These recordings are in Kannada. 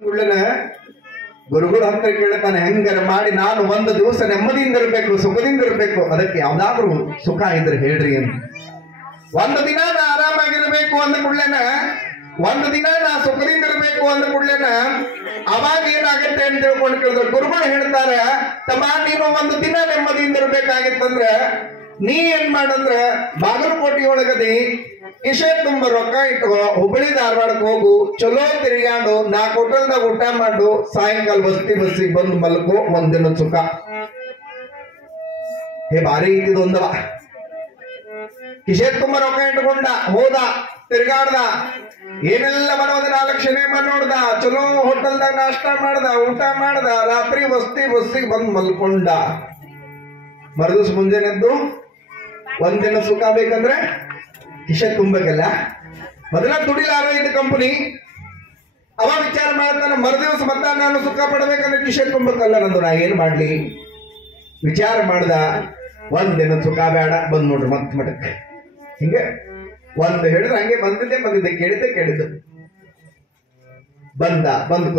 ಗುಳ್ಳನ ಗುರುಗಳು ಅಂತ ಕೇಳ್ತಾನೆ, ಹೆಂಗಾರ ಮಾಡಿ ನಾನು ಒಂದು ದಿವಸ ನೆಮ್ಮದಿಯಿಂದ ಇರಬೇಕು, ಸುಖದಿಂದ ಇರಬೇಕು, ಅದಕ್ಕೆ ಯಾವ್ದಾದ್ರು ಸುಖ ಇದ್ರೆ ಹೇಳ್ರಿ ಅಂತ. ಒಂದು ದಿನ ನಾ ಆರಾಮಾಗಿರ್ಬೇಕು ಅಂದ ಕೂಡ್ಲೇನ, ಒಂದು ದಿನ ನಾ ಸುಖದಿಂದ ಇರ್ಬೇಕು ಅಂದ ಕೂಡ್ಲೇನ ಅವಾಗ ಏನಾಗತ್ತೆ ಅಂತ ತಿಳ್ಕೊಂಡು ಕೇಳಿದ್ರು. ಗುರುಗಳು ಹೇಳ್ತಾರ, ತಮ್ಮ ನೀನು ಒಂದು ದಿನ ನೆಮ್ಮದಿಯಿಂದ ಇರ್ಬೇಕಾಗಿತ್ತಂದ್ರ ನೀ ಏನ್ ಮಾಡಂದ್ರ ಬಾಗಲಕೋಟೆ ಒಳಗದಿ ಕಿಶೆ ತುಂಬ ರೊಕ್ಕ ಇಟ್ಕೋ, ಹುಬ್ಬಳ್ಳಿ ಧಾರವಾಡಕ್ಕೆ ಹೋಗು, ಚಲೋ ತಿರುಗಾಡು, 4 ಹೋಟೆಲ್ದಾಗ ಊಟ ಮಾಡು, ಸಾಯಂಕಾಲ ಬಸ್ಸಿಗೆ ಬಂದು ಮಲ್ಕೋ, ಒಂದಿನ ಸುಖ. ಹೇ ಭಾರಿ ಇದ್ದಿದೊಂದವ. ಕಿಶೆ ತುಂಬ ರೊಕ್ಕ ಇಟ್ಕೊಂಡ, ಹೋದ, ತಿರ್ಗಾಡ್ದ, ಏನೆಲ್ಲ ಮನೋದ 4 ಸಿನಿಮಾ ನೋಡ್ದ, ಚಲೋ ಹೋಟೆಲ್ದಾಗ ನಾಷ್ಟ ಮಾಡ್ದ, ಊಟ ಮಾಡ್ದ, ರಾತ್ರಿ ಬಸ್ಸಿಗೆ ಬಂದು ಮಲ್ಕೊಂಡ. ಮರುದಿವ್ಸ ಮುಂಜಾನೆದ್ದು ಒಂದಿನ ಸುಖ ಬೇಕಂದ್ರೆ ಕಿಶೆ ತುಂಬಬೇಕಲ್ಲ. ಮೊದಲ ದುಡಿಲಾರ ಇದ್ದ ಕಂಪನಿ, ಅವ ವಿಚಾರ ಮಾಡ್ತಾನೆ, ಮರುದಿವ್ಸ ಮತ್ತ ನಾನು ಸುಖ ಪಡ್ಬೇಕಂದ್ರೆ ಕಿಶೆ ತುಂಬಬೇಕಲ್ಲ ನಂದು, ನಾ ಏನ್ ಮಾಡ್ಲಿ ವಿಚಾರ ಮಾಡ್ದ. ಒಂದಿನ ಸುಖ ಬೇಡ, ಬಂದ್ ನೋಡ್ರಿ ಮತ್ ಮಠಕ್ಕೆ. ಹಿಂಗೆ ಒಂದು ಹೇಳಿದ್ರೆ ಹಂಗೆ ಬಂದಿದ್ದೆ, ಕೇಳಿದ್ದು ಬಂದು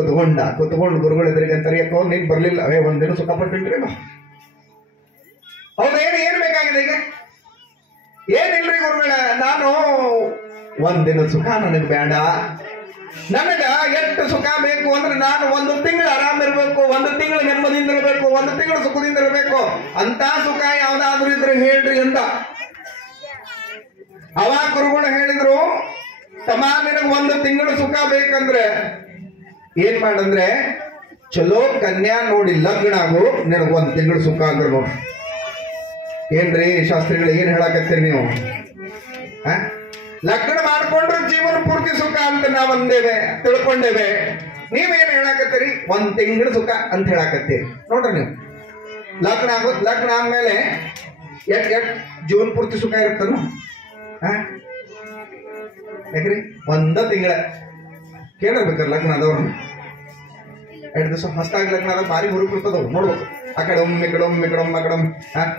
ಕುತ್ಕೊಂಡು ಗುರುಗಳ ಎದುರಿಗೆ ಅಂತಾರೆ, ಯಾಕೋ ನೀನ್ ಬರ್ಲಿಲ್ಲ, ಒಂದಿನ ಸುಖ ಪಟ್ಟಿನ್ರಿ ನಾವು. ಹೌದ, ಏನ್ ಬೇಕಾಗಿದೆ ಈಗ? ಏನಿಲ್ರಿ ಗುರುಗಳ, ನಾನು ಒಂದಿನ ಸುಖ ನನಗ್ ಬೇಡ, ನನಗ ಎಷ್ಟು ಸುಖ ಬೇಕು ಅಂದ್ರೆ ನಾನು 1 ತಿಂಗಳು ಆರಾಮ ಇರ್ಬೇಕು, 1 ತಿಂಗಳು ನೆಮ್ಮದಿಯಿಂದ ಇರಬೇಕು, 1 ತಿಂಗಳು ಸುಖದಿಂದ ಇರಬೇಕು, ಅಂತ ಸುಖ ಯಾವ್ದಾದ್ರು ಇದ್ರೆ ಹೇಳ್ರಿ ಅಂತ. ಅವಾಗ ಗುರುಗಳು ಹೇಳಿದ್ರು, ತಮ್ಮ ನಿನಗ್ 1 ತಿಂಗಳು ಸುಖ ಬೇಕಂದ್ರೆ ಏನ್ ಮಾಡಂದ್ರೆ ಚಲೋ ಕನ್ಯಾ ನೋಡಿ ಲಗ್ನ ಆಗು, ನಿನಗ್ 1 ತಿಂಗಳು ಸುಖ ಅಂದ್ರೆ ನೋಡಿ. ಏನ್ರಿ ಶಾಸ್ತ್ರಿಗಳು ಏನ್ ಹೇಳಕತ್ತೀರಿ ನೀವು? ಲಗ್ನ ಮಾಡ್ಕೊಂಡ್ರೆ ಜೀವನ ಪೂರ್ತಿ ಸುಖ ಅಂತ ನಾವ್ ಅಂದೇವೆ, ತಿಳ್ಕೊಂಡೇವೆ. ನೀವೇನ್ ಹೇಳಕತ್ತೀರಿ? 1 ತಿಂಗಳು ಸುಖ ಅಂತ ಹೇಳಕತ್ತೀರಿ. ನೋಡ್ರಿ ನೀವು, ಲಗ್ನ ಆದ್ಮೇಲೆ ಎಟ್ ಜೀವನ ಪೂರ್ತಿ ಸುಖ ಇರುತ್ತಲ್ಲ. ಯಾಕ್ರಿ 1 ತಿಂಗಳ ಕೇಳಿರ್ಬೇಕಾರ ಲಗ್ನ ಆದವ್ರನ್ನ. 2 ದಿವಸ ಹೊಸದಾಗಿ ಲಗ್ನ ಆದಾಗ ಭಾರಿ ಹುರುಕಿರ್ತದವು, ನೋಡ್ಬೇಕು. ಆ ಕಡೆ ಒಮ್ಮೆ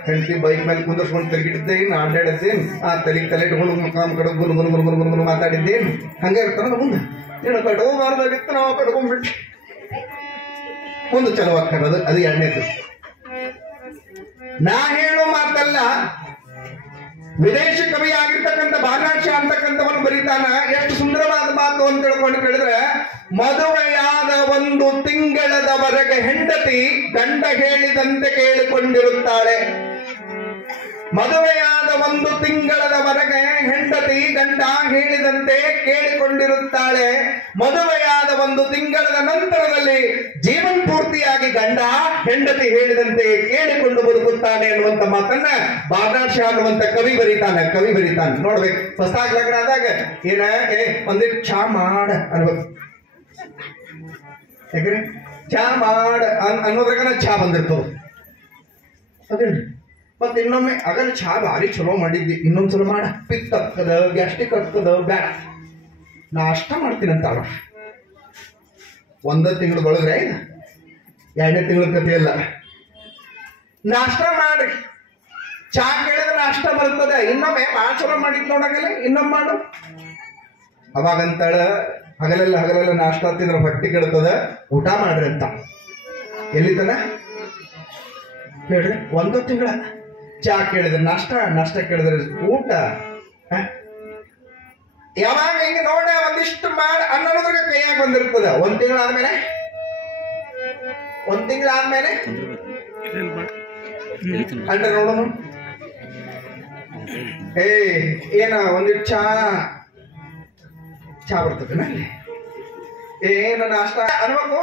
ಹೆಂಡತಿ ಬೈಕ್ ಮೇಲೆ ಕುಂದರ್ಸ್ಕೊಂಡು ತಿರುಗಿಟ್ಟಿದ್ದೇನು, ಅಡ್ಡಾಡಿದ್ದೇನು, ತಲೆ ಇಟ್ಕೊಂಡು ಗುರು ಮಾತಾಡಿದ್ದೇನು, ಹಂಗೆ ಇರ್ತಾರ ಮುಂದೆ. ನೀನು ಕಟ್ಕೋಬಾರ್ದಾಗಿತ್ತು, ನಾವು ಕಟ್ಕೊಂಡ್ಬಿಟ್ಟು ಮುಂದೆ ಚಲೋ ಆಗ್ತದೆ. ಅದು 2ನೇದು. ನಾ ಹೇಳೋ ಮಾತಲ್ಲ, ವಿದೇಶಿ ಕವಿ ಆಗಿರ್ತಕ್ಕಂಥ ಬಾನಾಕ್ಷ ಅಂತಕ್ಕಂಥವನು ಬರೀತಾನ. ಎಷ್ಟು ಸುಂದರವಾದ ಮಾತು ಅಂತ ತಿಳ್ಕೊಂಡು ಕೇಳಿದ್ರೆ, ಮದುವೆಯಾದ 1 ತಿಂಗಳದವರೆಗೆ ಹೆಂಡತಿ ಗಂಡ ಹೇಳಿದಂತೆ ಕೇಳಿಕೊಂಡಿರುತ್ತಾಳೆ. ಮದುವೆಯಾದ 1 ತಿಂಗಳದವರೆಗೆ ಹೆಂಡತಿ ಗಂಡ ಹೇಳಿದಂತೆ ಕೇಳಿಕೊಂಡಿರುತ್ತಾಳೆ. ಮದುವೆಯಾದ 1 ತಿಂಗಳದ ನಂತರದಲ್ಲಿ ಜೀವನ ಪೂರ್ತಿಯಾಗಿ ಗಂಡ ಹೆಂಡತಿ ಹೇಳಿದಂತೆ ಕೇಳಿಕೊಂಡು ಬದುಕುತ್ತಾನೆ ಅನ್ನುವಂತ ಮಾತನ್ನ ಬಾದಾಶ್ ಅನ್ನುವಂತ ಕವಿ ಬರೀತಾನೆ. ನೋಡ್ಬೇಕು, ಹೊಸದಾಗಿ ಲಗ್ನ ಆದಾಗ ಏನ ಒಂದಿಟ್ಟು ಚಾ ಮಾಡ ಅನ್ಬೇಕು. ಯಾಕ್ರಿ ಚಾ ಮಾಡ ಅನ್ನೋದ್ರಾಗ ಚಾ ಬಂದಿರ್ತವ. ಅದೇನ್ರಿ ಮತ್ ಇನ್ನೊಮ್ಮೆ ಆಗಲ್ಲ ಚಾ ಭಾರಿ ಚಲೋ ಮಾಡಿದ್ದಿ, ಇನ್ನೊಂದ್ಸಲ ಮಾಡ, ಪಿತ್ತ ಹಕ್ಕದ, ಗ್ಯಾಸ್ಟ್ರಿಕ್ ಹಕ್ಕದ, ಬೇಡ ನಾಷ್ಟ ಮಾಡ್ತೀನಿ ಅಂತ. 1 ತಿಂಗಳದೊಳಗ್ರೆ 2ನೇ ತಿಂಗಳ ಕಥೆ ಎಲ್ಲ. ನಾಷ್ಟ ಮಾಡ್ರಿ, ಚಾ ಕೇಳಿದ್ರೆ ನಾಷ್ಟ ಬರ್ತದೆ, ಇನ್ನೊಮ್ಮೆ ಭಾಳ ಚಲೋ ಮಾಡಿದ್ ನೋಡಾಗಲ್ಲ, ಇನ್ನೊಮ್ಮೆ ಮಾಡು. ಅವಾಗಂತಾಳ ಹಗಲೆಲ್ಲ ನಾಷ್ಟ ತಿಂದ್ರೆ ಹೊಟ್ಟೆ ಕೆಡ್ತದ, ಊಟ ಮಾಡ್ರಿ ಅಂತ. ಎಲ್ಲಿತನ ಹೇಳ್ರಿ? 1 ತಿಂಗಳ ಚಾ ಕೇಳಿದ್ರೆ ನಾಷ್ಟ ಕೇಳಿದ್ರೆ ಊಟ. ಯಾವಾಗ ಹಿಂಗೆ ನೋಡ ಒಂದಿಷ್ಟು ಮಾಡಿ ಅನ್ನೋದ್ರಾಗ ಕೈಯಾಗ ಬಂದಿರ್ತದ. 1 ತಿಂಗಳಾದ್ಮೇಲೆ ಅಂದ್ರೆ ನೋಡೋಣ, ಏನ ಒಂದಿಟ್ಟು ಚಾ ಬರ್ತದೆ, ಏನ ನಾಷ್ಟ ಅನ್ಬೇಕು.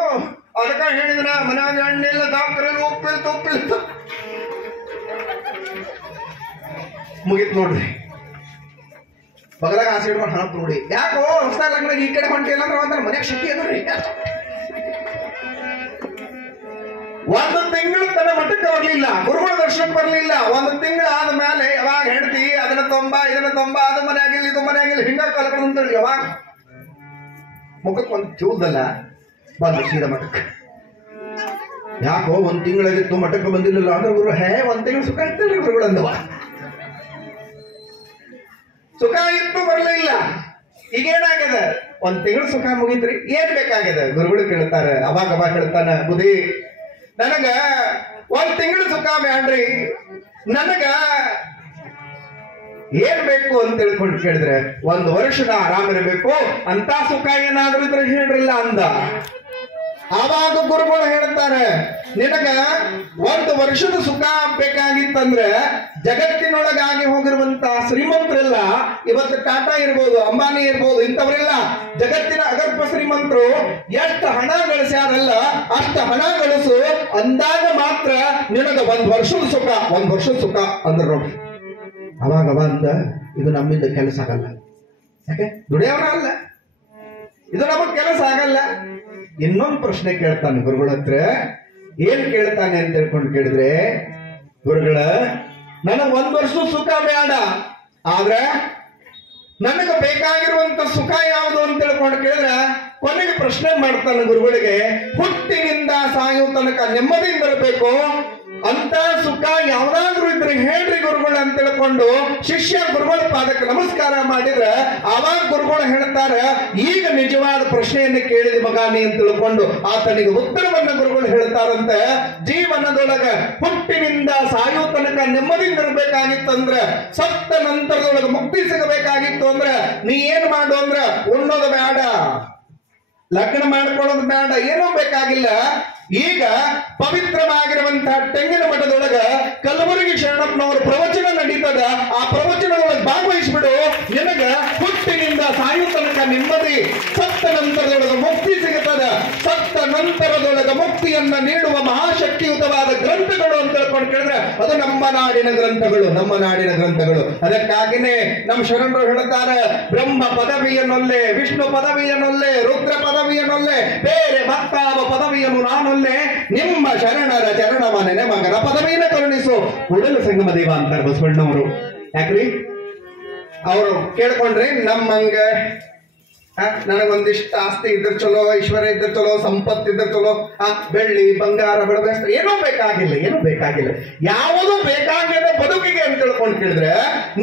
ಅದಕ್ಕ ಹೇಳಿದ್ರ ಮನ್ಯಾಗ ಎಣ್ಣೆಲ್ಲ ದಾಕ್ರಲ್ಲಿ ಉಪ್ಪಿಲ್ತು ಮುಗಿತ್ ನೋಡ್ರಿ. ಬಗಲಾಗ ಆಸೆ ಇಡ್ಕೊಂಡು ಹಣ ನೋಡಿ, ಯಾಕೋ ಹೊಸ ಲಗ್ನ ಈ ಕಡೆ ಹೊಂಟಿಲ್ಲ ಅಂದ್ರೆ ಒಂದ್ರ ಮನೆಯಾಗ ಶಕ್ತಿ ಅದ್ರಿ. 1 ತಿಂಗಳು ತನ್ನ ಮಠಕ್ಕೆ ಬರ್ಲಿಲ್ಲ, ಗುರುಗಳ ದರ್ಶನಕ್ಕೆ ಬರ್ಲಿಲ್ಲ. 1 ತಿಂಗಳು ಆದ್ಮೇಲೆ ಯಾವಾಗ ಹೆಂಡತಿ ಅದನ್ನ ತೊಂಬ ಅದು ಮನೆಯಾಗಿಲ್ಲ, ಇದು ಮನೆಯಾಗಿಲ್ಲ, ಹಿಂಗ ಕಲ್ಕೊಂಡು ಯಾವಾಗ ಮುಖಕ್ಕೆ ಒಂದು ಚೂದಲ್ಲ ಬಂದು ಸೀದಾ ಮಠಕ್ಕೆ. ಯಾಕೋ 1 ತಿಂಗಳಾಗಿತ್ತು ಮಠಕ್ಕೆ ಬಂದಿಲ್ಲ ಅಂದ್ರೆ ಗುರು 1 ತಿಂಗಳು ಸುಖ ಇರ್ತಲ್ರಿ ಗುರುಗಳು ಅಂದವ. ಸುಖ ಇತ್ತು ಬರಲಿಲ್ಲ. ಈಗೇನಾಗಿದೆ? ಒಂದ್ ತಿಂಗಳು ಸುಖ ಮುಗಿತ್ರಿ, ಏನ್ ಬೇಕಾಗಿದೆ? ಗುರುಗಳು ಕೇಳ್ತಾರೆ. ಅವಾಗ ಹೇಳ್ತಾನ, ಬುದ್ಧಿ ನನಗ ಒಂದ್ ತಿಂಗಳು ಸುಖ ಬ್ಯಾಡ್ರಿ, ನನಗ ಏನ್ ಬೇಕು ಅಂತ ತಿಳ್ಕೊಂಡು ಕೇಳಿದ್ರೆ 1 ವರ್ಷದ ಆರಾಮಿರಬೇಕು ಅಂತ ಸುಖ ಏನಾದ್ರೂ ಇದ್ರೆ ಹೇಳ್ರಿಲ್ಲ ಅಂದ. ಆವಾಗ ಗುರುಗಳು ಹೇಳ್ತಾರೆ, ನಿನಗ 1 ವರ್ಷದ ಸುಖ ಬೇಕಾಗಿತ್ತಂದ್ರೆ ಜಗತ್ತಿನೊಳಗಾಗಿ ಹೋಗಿರುವಂತ ಶ್ರೀಮಂತರೆಲ್ಲ, ಇವತ್ತು ಟಾಟಾ ಇರ್ಬೋದು, ಅಂಬಾನಿ ಇರ್ಬೋದು, ಇಂಥವರೆಲ್ಲ ಜಗತ್ತಿನ ಅಗರ್ಭ ಶ್ರೀಮಂತರು ಎಷ್ಟು ಹಣ ಗಳಿಸ್ಯಾರಲ್ಲ ಅಷ್ಟು ಹಣ ಗಳಿಸು ಅಂದಾಗ ಮಾತ್ರ ನಿನಗ 1 ವರ್ಷದ ಸುಖ, 1 ವರ್ಷದ ಸುಖ ಅಂದ್ರೆ ನೋಡಿ. ಅವಾಗ ಅಂದ, ಇದು ನಮ್ಮಿಂದ ಕೆಲಸ ಆಗಲ್ಲ, ಯಾಕೆ? ದುಡಿಯವನ ಅಲ್ಲ, ಇದು ನಮಗ್ ಕೆಲಸ ಆಗಲ್ಲ. ಇನ್ನೊಂದು ಪ್ರಶ್ನೆ ಕೇಳ್ತಾನೆ ಗುರುಗಳ ಹತ್ರ. ಏನ್ ಕೇಳ್ತಾನೆ ಅಂತ ಹೇಳ್ಕೊಂಡು ಕೇಳಿದ್ರೆ, ಗುರುಗಳ ನನಗ್ 1 ವರ್ಷ ಸುಖ ಬೇಡ, ಆದ್ರೆ ನನಗೆ ಬೇಕಾಗಿರುವಂತ ಸುಖ ಯಾವುದು ಅಂತ ಹೇಳ್ಕೊಂಡು ಕೇಳಿದ್ರೆ ಕೊನೆಗೆ ಪ್ರಶ್ನೆ ಮಾಡ್ತಾನೆ ಗುರುಗಳಿಗೆ, ಹುಟ್ಟಿನಿಂದ ಸಾಯೋ ತನಕ ನೆಮ್ಮದಿಯಿಂದ ಇರಬೇಕು ಅಂತ ಸುಖ ಯಾವ್ದಾದ್ರು ಇದ್ರೆ ಹೇಳ್ರಿ ಗುರುಗಳು ಅಂತ ತಿಳ್ಕೊಂಡು ಶಿಷ್ಯ ಗುರುಗಳ ಪಾದಕ್ಕೆ ನಮಸ್ಕಾರ ಮಾಡಿದ್ರೆ ಆವಾಗ ಗುರುಗಳು ಹೇಳ್ತಾರೆ, ಈಗ ನಿಜವಾದ ಪ್ರಶ್ನೆಯನ್ನು ಕೇಳಿದ ಮಗಾನಿ ಅಂತ ತಿಳ್ಕೊಂಡು ಆತನಿಗೆ ಉತ್ತರವನ್ನ ಗುರುಗಳು ಹೇಳ್ತಾರಂತೆ. ಜೀವನದೊಳಗ ಹುಟ್ಟಿನಿಂದ ಸಾಯೋ ತನಕ ನೆಮ್ಮದಿಯಿಂದ ಇರಬೇಕಾಗಿತ್ತಂದ್ರೆ, ಸತ್ತ ನಂತರದೊಳಗೆ ಮುಕ್ತಿ ಸಿಗಬೇಕಾಗಿತ್ತು ಅಂದ್ರೆ ನೀ ಏನ್ ಮಾಡು ಅಂದ್ರೆ ಉಣ್ಣೋದು ಬೇಡ, ಲಗ್ನ ಮಾಡ್ಕೊಳ್ಳೋದು ಬೇಡ, ಏನೂ ಬೇಕಾಗಿಲ್ಲ. ಈಗ ಪವಿತ್ರವಾಗಿರುವಂತಹ ತೆಂಗಿನ ಮಠದೊಳಗ ಕಲಬುರಗಿ ಶರಣಪ್ಪನವರ ಪ್ರವಚನ ನಡೀತದ, ಆ ಪ್ರವಚನದೊಳಗೆ ಭಾಗವಹಿಸ್ಬಿಡು, ನಿನಗ ಹುಟ್ಟಿನಿಂದ ಸಾಯೋ ತನಕ ನೆಮ್ಮದಿ, ಸತ್ತ ನಂತರದೊಳಗೆ ಮುಕ್ತಿ ಸಿಗುತ್ತದ. ಸತ್ತ ನಂತರದೊಳಗೆ ಮುಕ್ತಿಯನ್ನ ನೀಡುವ ಮಹಾಶಕ್ತಿಯುತವಾದ ಗ್ರಂಥಗಳು ಅಂತ ಹೇಳ್ಕೊಂಡು ಕೇಳಿದ್ರೆ ಅದು ನಮ್ಮ ನಾಡಿನ ಗ್ರಂಥಗಳು, ನಮ್ಮ ನಾಡಿನ ಗ್ರಂಥಗಳು. ಅದಕ್ಕಾಗಿನೇ ನಮ್ಮ ಶರಣರು ಹೇಳ್ತಾರೆ, ಬ್ರಹ್ಮ ಪದವಿಯನ್ನೊಲ್ಲೆ, ವಿಷ್ಣು ಪದವಿಯನ್ನೊಲ್ಲೆ, ರುದ್ರ ಪದವಿಯನ್ನೊಲ್ಲೆ, ಬೇರೆ ಭಕ್ತಾವ ಪದವಿಯನ್ನು ನಾನೊಲ್ಲೆ, ನಿಮ್ಮ ಶರಣರ ಚರಣವ ನೆನೆ ಮಗನ ಪದವಿಯನ್ನು ಕರುಣಿಸು ಕೂಡಲ ಸಂಗಮ ದೇವ ಅಂತಾರೆ ಬಸವಣ್ಣವರು. ಯಾಕ್ರಿ ಅವರು ಕೇಳ್ಕೊಂಡ್ರಿ, ನಮ್ಮಂಗ ನನಗೊಂದಿಷ್ಟು ಆಸ್ತಿ ಇದ್ರೆ ಚಲೋ, ಐಶ್ವರ್ಯ ಇದ್ರೆ ಚಲೋ, ಸಂಪತ್ತು ಇದ್ರೆ ಚಲೋ, ಬೆಳ್ಳಿ ಬಂಗಾರ ಬೆಳಬೇಕು, ಏನೂ ಬೇಕಾಗಿಲ್ಲ, ಏನೂ ಬೇಕಾಗಿಲ್ಲ, ಯಾವುದು ಬೇಕಾಗಿದೆ ಬದುಕಿಗೆ ಅಂತ ತಿಳ್ಕೊಂಡು ಕೇಳಿದ್ರೆ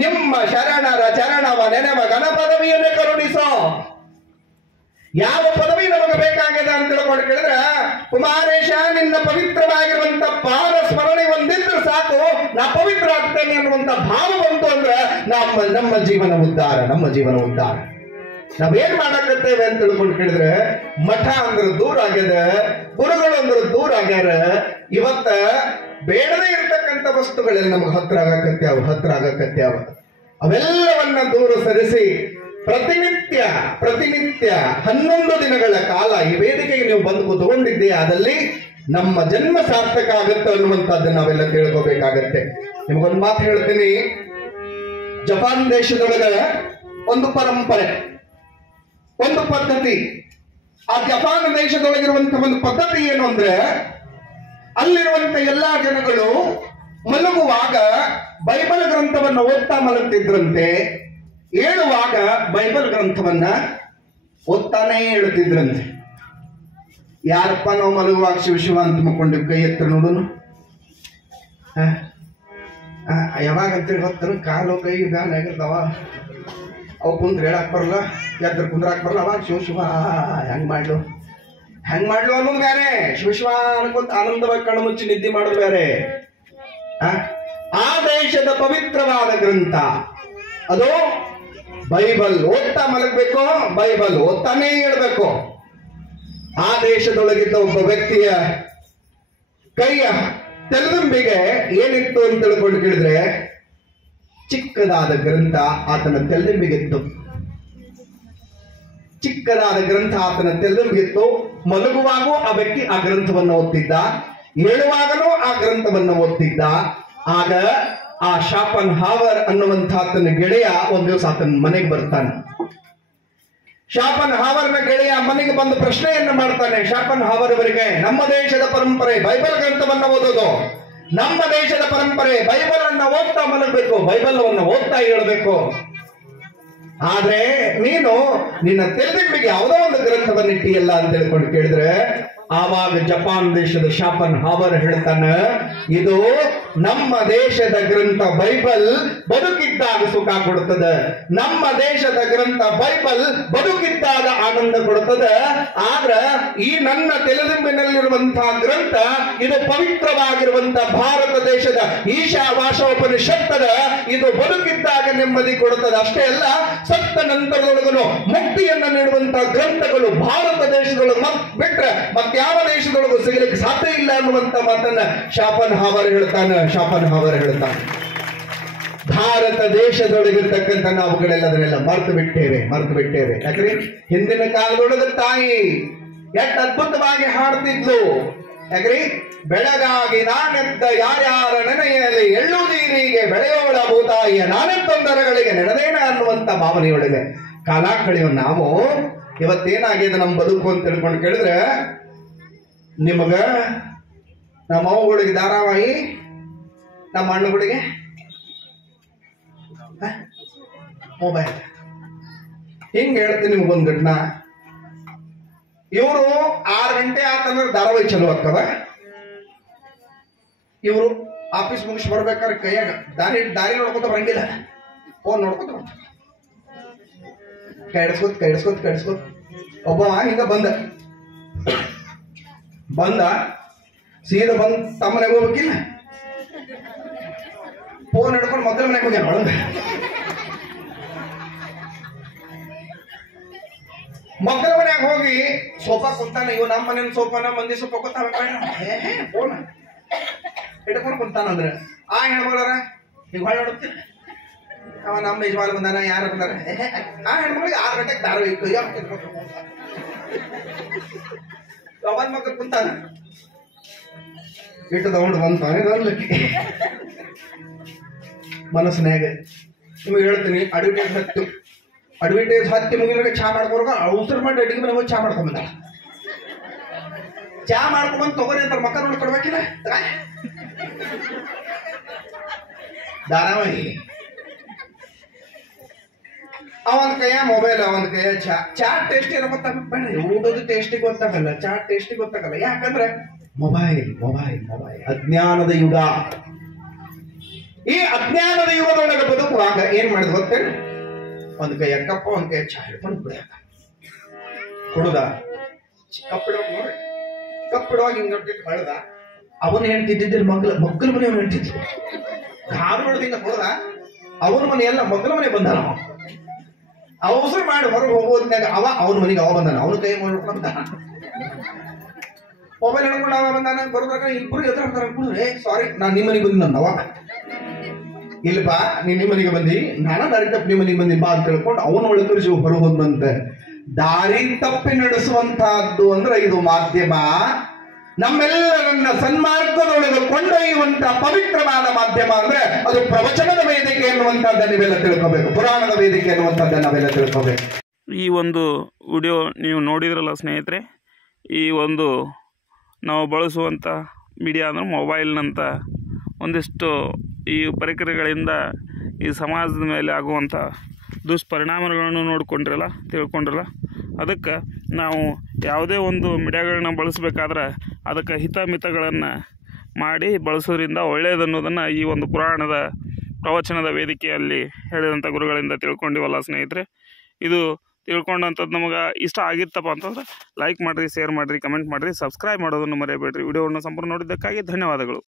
ನಿಮ್ಮ ಶರಣರ ಚರಣವ ನೆನೆ ಮಗನ ಪದವಿಯನ್ನೇ ಕರುಣಿಸೋ. ಯಾವ ಪದವಿ ನಮಗೆ ಬೇಕಾಗಿದೆ ಅಂತ ತಿಳ್ಕೊಂಡು ಕೇಳಿದ್ರೆ, ಕುಮಾರೇಶ ನಿನ್ನ ಪವಿತ್ರವಾಗಿರುವಂತ ಪಾದ ಸ್ಮರಣೆ ಒಂದಿದ್ರೆ ಸಾಕು, ನಾ ಪವಿತ್ರ ಆಗ್ತೇನೆ ಅನ್ನುವಂತ ಭಾವ ಬಂತು ಅಂದ್ರೆ ನಮ್ಮ ಜೀವನ ಉದ್ಧಾರ, ನಮ್ಮ ಜೀವನ ಉದ್ಧಾರ. ನಾವೇನ್ ಮಾಡಕತ್ತೇವೆ ಅಂತ ತಿಳ್ಕೊಂಡು ಕೇಳಿದ್ರೆ, ಮಠ ಅಂದ್ರೆ ದೂರ ಆಗ್ಯದ, ಗುರುಗಳು ಅಂದ್ರೆ ದೂರ ಆಗ್ಯಾರ. ಇವತ್ತ ಬೇಡದೇ ಇರ್ತಕ್ಕಂಥ ವಸ್ತುಗಳೆಲ್ಲ ನಮಗೆ ಹತ್ರ ಆಗಕತ್ಯಾವ. ಅವೆಲ್ಲವನ್ನ ದೂರ ಸರಿಸಿ ಪ್ರತಿನಿತ್ಯ 11 ದಿನಗಳ ಕಾಲ ಈ ವೇದಿಕೆಗೆ ನೀವು ಬಂದು ಕೂತ್ಕೊಂಡಿದ್ದೇ ಆದಲ್ಲಿ ನಮ್ಮ ಜನ್ಮ ಸಾರ್ಥಕ ಆಗುತ್ತೆ ಅನ್ನುವಂಥದ್ದನ್ನು ನಾವೆಲ್ಲ ತಿಳ್ಕೋಬೇಕಾಗತ್ತೆ. ನಿಮಗೊಂದು ಮಾತು ಹೇಳ್ತೀನಿ, ಜಪಾನ್ ದೇಶದೊಳಗ ಒಂದು ಪರಂಪರೆ, ಒಂದು ಪದ್ಧತಿ. ಆ ಜಪಾನ್ ದೇಶದೊಳಗಿರುವಂತಹ ಒಂದು ಪದ್ಧತಿ ಏನು ಅಂದ್ರೆ, ಅಲ್ಲಿರುವಂತ ಎಲ್ಲಾ ಜನಗಳು ಮಲಗುವಾಗ ಬೈಬಲ್ ಗ್ರಂಥವನ್ನು ಓದ್ತಾ ಮಲಗ್ತಿದ್ರಂತೆ, ಹೇಳುವಾಗ ಬೈಬಲ್ ಗ್ರಂಥವನ್ನ ಓದ್ತಾನೇ ಹೇಳ್ತಿದ್ರಂತೆ. ಯಾರಪ್ಪ ನಾವು ಮಲಗುವಾಗ ಶಿವ ಅಂತ ಮಕ್ಕೊಂಡಿವ್, ಕೈ ಎತ್ತರ ನೋಡುನು. ಯಾವಾಗ ಅಂತ ಗೊತ್ತರ, ಕಾಲು ಕೈ ಬ್ಯಾನ್ ಆಗಿರ್ತಾವ, ಅವು ಕುಂದ್ರ ಹೇಳಕ್ ಬರಲ್ಲ, ಎದ್ರ ಕುಂದ್ರಾಕ್ ಬರಲ್ಲ. ಅವಾಗ ಶಿವ ಹೆಂಗ್ ಮಾಡ್ಲು ಅನ್ನೋದು ಬೇರೆ, ಶಿವ ಅನ್ಕೊಂತ ಆನಂದವಾಗಿ ಕಣ್ಣು ಮುಚ್ಚಿ ನಿದ್ದೆ ಮಾಡೋದು ಬೇರೆ. ಆ ದೇಶದ ಪವಿತ್ರವಾದ ಗ್ರಂಥ ಅದು ಬೈಬಲ್. ಓದ್ತಾ ಮಲಗಬೇಕು, ಬೈಬಲ್ ಓದ್ತಾನೇ ಹೇಳ್ಬೇಕು. ಆ ದೇಶದೊಳಗಿದ್ದ ಒಬ್ಬ ವ್ಯಕ್ತಿಯ ಕೈಯ ತೆಲುಗುಂಬಿಗೆ ಏನಿತ್ತು ಅಂತ ತಿಳ್ಕೊಂಡು ಕೇಳಿದ್ರೆ, ಚಿಕ್ಕದಾದ ಗ್ರಂಥ ಆತನ ತೆಲುಗುಂಬಿಗಿತ್ತು. ಚಿಕ್ಕದಾದ ಗ್ರಂಥ ಆತನ ತೆಲುಗುಂಬಿಗಿತ್ತು. ಮಲಗುವಾಗೂ ಆ ವ್ಯಕ್ತಿ ಆ ಗ್ರಂಥವನ್ನು ಓದ್ತಿದ್ದ, ಹೇಳುವಾಗಲೂ ಆ ಗ್ರಂಥವನ್ನು ಓದ್ತಿದ್ದ. ಆಗ ಆ ಶಾಪನ್ ಹಾವರ್ ಅನ್ನುವಂಥ ಆತನ ಗೆಳೆಯ ಒಂದ್ ದಿವಸ ಆತನ ಮನೆಗೆ ಬರ್ತಾನೆ. ಶಾಪನ್ ಹಾವರ್ನ ಗೆಳೆಯ ಮನೆಗೆ ಬಂದು ಪ್ರಶ್ನೆಯನ್ನು ಮಾಡ್ತಾನೆ ಶಾಪನ್ ಹಾವರ್ ಅವರಿಗೆ, ನಮ್ಮ ದೇಶದ ಪರಂಪರೆ ಬೈಬಲ್ ಗ್ರಂಥವನ್ನ ಓದೋದು, ನಮ್ಮ ದೇಶದ ಪರಂಪರೆ ಬೈಬಲ್ ಅನ್ನ ಓದ್ತಾ ಮಲಗಬೇಕು, ಬೈಬಲ್ ಅನ್ನ ಓದ್ತಾ ಹೇಳ್ಬೇಕು. ಆದ್ರೆ ನೀನು ನಿನ್ನ ತೆಲುಗಿಗೆ ಯಾವುದೋ ಒಂದು ಗ್ರಂಥವನ್ನ ಇಟ್ಟಿಯಲ್ಲ ಅಂತ ಹೇಳ್ಕೊಂಡು ಕೇಳಿದ್ರೆ, ಆವಾಗ ಜಪಾನ್ ದೇಶದ ಶಾಪನ್ ಹಾವರ್ ಹೇಳ್ತಾನ, ಇದು ನಮ್ಮ ದೇಶದ ಗ್ರಂಥ ಬೈಬಲ್ ಬದುಕಿದ್ದಾಗ ಸುಖ ಕೊಡುತ್ತದೆ, ನಮ್ಮ ದೇಶದ ಗ್ರಂಥ ಬೈಬಲ್ ಬದುಕಿದ್ದಾಗ ಆನಂದ ಕೊಡುತ್ತದೆ. ಆದ್ರ ಈ ನನ್ನ ತೆಲುಗಿನಲ್ಲಿರುವಂತಹ ಗ್ರಂಥ ಇದು ಪವಿತ್ರವಾಗಿರುವಂತಹ ಭಾರತ ದೇಶದ ಈಶಾವಾಶೋಪನಿಷತ್ತದ ಇದು ಬದುಕಿದ್ದಾಗ ನೆಮ್ಮದಿ ಕೊಡುತ್ತದೆ. ಅಷ್ಟೇ ಅಲ್ಲ, ಸತ್ತ ನಂತರದೊಳಗನು ಮುಕ್ತಿಯನ್ನು ನೀಡುವಂತಹ ಗ್ರಂಥಗಳು ಭಾರತ ದೇಶದೊಳಗೆ ಬಿಟ್ರೆ ಯಾವ ದೇಶದೊಳಗೂ ಸಿಗಲಿಕ್ಕೆ ಸಾಧ್ಯ ಇಲ್ಲ ಅನ್ನುವಂತ ಮಾತನ್ನ ಶಾಪನ್ ಹಾವರ್ ಹೇಳ್ತಾನೆ. ಭಾರತ ದೇಶದೊಳಗಿರ್ತಕ್ಕಂಥ ನಾವುಗಳೆಲ್ಲದನ್ನೆಲ್ಲ ಮರೆತು ಬಿಟ್ಟೇವೆ. ಯಾಕ್ರಿ, ಹಿಂದಿನ ಕಾಲದೊಳಗೆ ತಾಯಿ ಎಷ್ಟು ಅದ್ಭುತವಾಗಿ ಹಾಡ್ತಿದ್ಲು. ಯಾಕ್ರಿ, ಬೆಳಗಾಗಿ ನಾನೆದ್ದ ಯಾರ್ಯಾರ ನೆನೆಯಲ್ಲಿ ಎಳ್ಳುವುದೀರಿಗೆ ಬೆಳೆಯೋಳ ಭೂತಾಯಿಯ ನಾನೇ ತೊಂದರೆಗಳಿಗೆ ನೆನೆದೇನ ಅನ್ನುವಂತ ಭಾವನೆಯೊಳಗೆ ಕಾಲ ಕಳೆಯೋ ನಾವು ಇವತ್ತೇನಾಗಿದೆ ನಮ್ಮ ಬದುಕು ಅಂತ ತಿಳ್ಕೊಂಡು ಕೇಳಿದ್ರೆ, ನಿಮಗ ನಮ್ಮ ಅವುಗಳಿಗೆ ಧಾರಾವಾಹಿ, ನಮ್ಮ ಹಣ್ಣುಗಳಿಗೆ ಮೊಬೈಲ್. ಹಿಂಗೆ ಹೇಳ್ತೀನಿ ನಿಮ್ಗೊಂದು ಘಟನಾ. ಇವರು 6 ಗಂಟೆ ಆತಂದ್ರೆ ಧಾರಾವಾಹಿ ಚಲೋ ಆಗ್ತದ. ಇವರು ಆಫೀಸ್ ಮುಗಿಸಿ ಬರ್ಬೇಕಾದ್ರೆ ಕೈಯಾಗ ದಾರಿ ನೋಡ್ಕೊತ ಬರಂಗಿಲ್ಲ, ಫೋನ್ ನೋಡ್ಕೊತ ಬರ್ತಾರೆ. ಕೈಡ್ಸ್ಕೊತ್ ಒಬ್ಬ ಹಿಂಗ ಬಂದ ಸೀದಾ ಬಂದ್ ತಮ್ಮನೆಗೆ ಹೋಗ್ಬೇಕಿಲ್ಲ, ಫೋನ್ ಹಿಡ್ಕೊಂಡು ಮೊದಲ ಮನೆಗೆ ಹೋಗ್ಯಾನ ಒಳಗ. ಮಕ್ಕಳ ಮನ್ಯಾಗ ಹೋಗಿ ಸೋಫಾ ಕುಂತಾನ. ಇವ್ ನಮ್ಮ ಮನೇನ ಸೋಫಾನ ಮಂದಿ ಸೋಫಾ ಕೂತಾವ, ಫೋನ್ ಹಿಡ್ಕೊಂಡು ಕುಂತಾನಂದ್ರೆ ಆ ಹೆಣ್ಮಗಳರ ಈಗ ಹೊಳೆ ನೋಡುತ್ತೆ. ಅವ ನಮ್ಮ ಯಜಮಾನ ಬಂದಾನ, ಯಾರು ಬಂದಾರ, ಆ ಹೆಣ್ಮಗಳಿಗೆ 6 ಗಂಟೆಗೆ ಧಾರಾವಾಹಿ ಅವನ್ ಮಕ್ಕಳು ಕುಂತಾನ. ಇಟ್ಟು ತಗೊಂಡು ಬಂತಾನೆ ಬರ್ಲಿಕ್ಕೆ ಮನಸ್ಸಿನಾಗ. ನಿಮಗೆ ಹೇಳ್ತೀನಿ, ಅಡ್ವರ್ಟೈಸ್ ಹತ್ತಿ ಮುಗಿದ್ರೆ ಚಾ ಮಾಡ್ಕೊರ್ಗ ಅವಸರ ಮಾಡಿ ಅಡಿಗೆ ಮನೆ ಹೋಗಿ ಚಾ ಮಾಡ್ಕೊಂಬಂದ. ಚಾ ಮಾಡ್ಕೊಂಬಂದು ತಗೋರಿ ಅಂತ ಮಕ್ಕ ನೋಡಿ ಕೊಡ್ಬೇಕಿಲ್ಲ ಧಾರಾವಾಹಿ. ಅವನ ಕೈಯ ಮೊಬೈಲ್, ಅವನ ಕೈಯ ಚಾ ಟೇಸ್ಟ್ ಏನೋ ಗೊತ್ತಾಗಲ್ಲ, ಊಟದ ಟೇಸ್ಟಿಗೆ ಗೊತ್ತಾಗಲ್ಲ, ಚಾ ಟೇಸ್ಟಿಗೆ ಗೊತ್ತಾಗಲ್ಲ. ಯಾಕಂದ್ರೆ ಮೊಬೈಲ್. ಅಜ್ಞಾನದ ಯುಗ. ಈ ಅಜ್ಞಾನದ ಯುಗದೊಳಗೆ ಬದುಕುವಾಗ ಏನ್ ಮಾಡಿದ್ ಗೊತ್ತೇನು? ಒಂದ್ ಕೈಯ ಕಪ್ಪ, ಒಂದ್ ಕೈಯ ಚಾ ಹಿಡ್ಕೊಂಡು ಕುಡುದ. ಕಪ್ಪಿಡುವಾಗ ನೋಡ್ರಿ, ಕಪ್ಪಿಡುವಾಗ ಹಿಂಗ ಹೊಡೆದ. ಅವನ ಹೆಂಡ್ತಿದ್ದಿದ್ದ ಮಕ್ಕಳ ಮನೆ ಹೆಂಡ್ತಿದ್ರು. ಕಾರು ಹೊಡೆದಿಂದ ಹೊಡೆದ. ಅವನ ಮನೆ ಎಲ್ಲ ಮಕ್ಕಳ ಮನೆ ಬಂದಾನ. ಅವಸರ ಮಾಡಿ ಹೊರಗೆ ಹೋಗೋದ್ನಾಗ ಅವನ ಮನೆಗೆ ಬಂದಾನ. ಅವನ ಕೈ ನೋಡ್ಕೊಂಡ ಮೊಬೈಲ್ ಹಿಡ್ಕೊಂಡು ಬಂದಾನ. ಬರೋದಾಗ ಇಬ್ಬರು ಎದುರು ಸಾರಿ, ನಾನ್ ನಿಮ್ಮ ಮನೆಗೆ ಬಂದಿ. ನನ್ನ ಇಲ್ಲಪ್ಪ, ನೀನ್ ನಿಮ್ಮ ಮನೆಗೆ ಬಂದಿ, ನಾನ ದಾರಿ ತಪ್ಪಿ ನಿಮ್ಮ ಮನೆಗೆ ಬಂದಿ ಬಾ ಅಂತ ಹೇಳ್ಕೊಂಡು ಅವನ ಒಳಗೆ ಕಳಿಸಿ ಹೊರಗೆ ಹೋದಂತೆ. ದಾರಿ ತಪ್ಪಿ ನಡೆಸುವಂತಹದ್ದು ಅಂದ್ರೆ ಇದು ಮಾಧ್ಯಮ. ನಮ್ಮೆಲ್ಲರನ್ನ ಸನ್ಮಾರ್ಗದೊಳಗೆ ಕೊಂಡೊಯ್ಯುವಂತ ಪವಿತ್ರವಾದ ಮಾಧ್ಯಮ ಅಂದ್ರೆ ಅದು ಪ್ರವಚನದ ವೇದಿಕೆ ಎನ್ನುವಂತಹದ್ದನ್ನು ನೀವೆಲ್ಲ ತಿಳ್ಕೋಬೇಕು, ಪುರಾಣದ ವೇದಿಕೆ ಎನ್ನುವಂಥದ್ದನ್ನು ನಾವೆಲ್ಲ ತಿಳ್ಕೋಬೇಕು. ಈ ಒಂದು ವಿಡಿಯೋ ನೀವು ನೋಡಿದ್ರಲ್ಲ ಸ್ನೇಹಿತರೆ, ಈ ಒಂದು ನಾವು ಬಳಸುವಂಥ ಮೀಡಿಯಾ ಅಂದರೆ ಮೊಬೈಲ್ನಂಥ ಒಂದಿಷ್ಟು ಈ ಪರಿಕರಗಳಿಂದ ಈ ಸಮಾಜದ ಮೇಲೆ ಆಗುವಂಥ ದುಷ್ಪರಿಣಾಮಗಳನ್ನು ತಿಳ್ಕೊಂಡ್ರಲ್ಲ. ಅದಕ್ಕೆ ನಾವು ಯಾವುದೇ ಒಂದು ಮೀಡಿಯಾಗಳನ್ನ ಬಳಸಬೇಕಾದ್ರೆ ಅದಕ್ಕೆ ಹಿತಮಿತಗಳನ್ನು ಮಾಡಿ ಬಳಸೋದ್ರಿಂದ ಒಳ್ಳೆಯದನ್ನೋದನ್ನು ಈ ಒಂದು ಪುರಾಣದ ಪ್ರವಚನದ ವೇದಿಕೆಯಲ್ಲಿ ಹೇಳಿದಂಥ ಗುರುಗಳಿಂದ ತಿಳ್ಕೊಂಡಿವಲ್ಲ ಸ್ನೇಹಿತರೆ. ಇದು ತಿಳ್ಕೊಂಡಂಥದ್ದು ನಮಗೆ ಇಷ್ಟ ಆಗಿತ್ತಪ್ಪ ಅಂತಂದ್ರೆ ಲೈಕ್ ಮಾಡಿರಿ, ಶೇರ್ ಮಾಡಿರಿ, ಕಮೆಂಟ್ ಮಾಡಿರಿ, ಸಬ್ಸ್ಕ್ರೈಬ್ ಮಾಡೋದನ್ನು ಮರೆಯಬೇಡ್ರಿ. ವಿಡಿಯೋವನ್ನು ಸಂಪೂರ್ಣ ನೋಡಿದ್ದಕ್ಕಾಗಿ ಧನ್ಯವಾದಗಳು.